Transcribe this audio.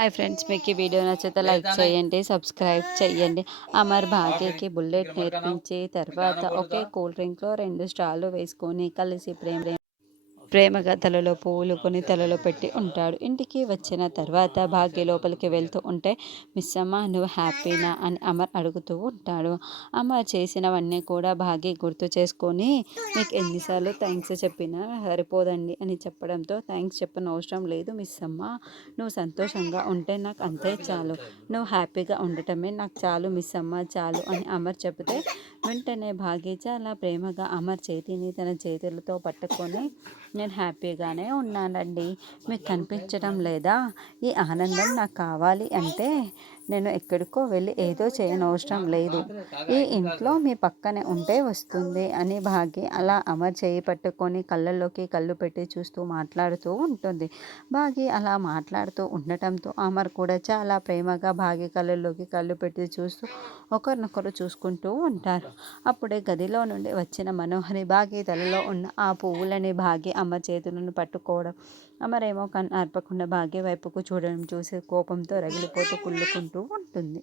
Hi friends, మీకు ఈ video నచ్చితే లైక్ చేయండి, సబ్స్క్రైబ్ చేయండి. అమర్ భాగ్యకి బుల్లెట్ నేర్పించి తర్వాత ఒకే కూల్ డ్రింక్లో 2 స్టార్లు వేసుకొని కలిసి ప్రేమగా తలలో పువ్వులు కొని తలలో పెట్టి ఉంటాడు. ఇంటికి వచ్చిన తర్వాత భాగ్య లోపలికి వెళ్తూ ఉంటే, మిస్ అమ్మ నువ్వు హ్యాపీనా అని అమర్ అడుగుతూ ఉంటాడు. అమర్ చేసినవన్నీ కూడా భాగ్య గుర్తు చేసుకొని, మీకు ఎన్నిసార్లు థ్యాంక్స్ చెప్పినా సరిపోదండి అని చెప్పడంతో, థ్యాంక్స్ చెప్పని అవసరం లేదు మిస్ అమ్మ, నువ్వు సంతోషంగా ఉంటే నాకు అంతే చాలు, నువ్వు హ్యాపీగా ఉండటమే నాకు చాలు మిస్ అమ్మ చాలు అని అమర్ చెబితే, వెంటనే భాగ్య చాలా ప్రేమగా అమర్ చేతిని తన చేతులతో పట్టుకొని, నేను హ్యాపీగానే ఉన్నానండి, మీకు కనిపించడం లేదా, ఈ ఆనందం నాకు కావాలి అంటే నేను ఎక్కడికో వెళ్ళి ఏదో చేయనవసరం లేదు, ఈ ఇంట్లో మీ పక్కనే ఉంటే వస్తుంది అని భాగ్య అలా అమర్ చేయి పట్టుకొని కళ్ళల్లోకి కళ్ళు పెట్టి చూస్తూ మాట్లాడుతూ ఉంటుంది. భాగ్య అలా మాట్లాడుతూ ఉండటంతో అమర్ కూడా చాలా ప్రేమగా భాగ్య కళ్ళల్లోకి కళ్ళు పెట్టి చూస్తూ ఒకరినొకరు చూసుకుంటూ ఉంటారు. అప్పుడే గదిలో నుండి వచ్చిన మనోహరి భాగ్య తలలో ఉన్న ఆ పువ్వులని భాగ్య అమర్ చేతులను పట్టుకోవడం, అమరేమో కన్ను ఆర్పకుండా భాగ్య వైపుకు చూడడం చూసి కోపంతో రగిలిపోతూ కుళ్ళుకుంటూ ఉంటుంది.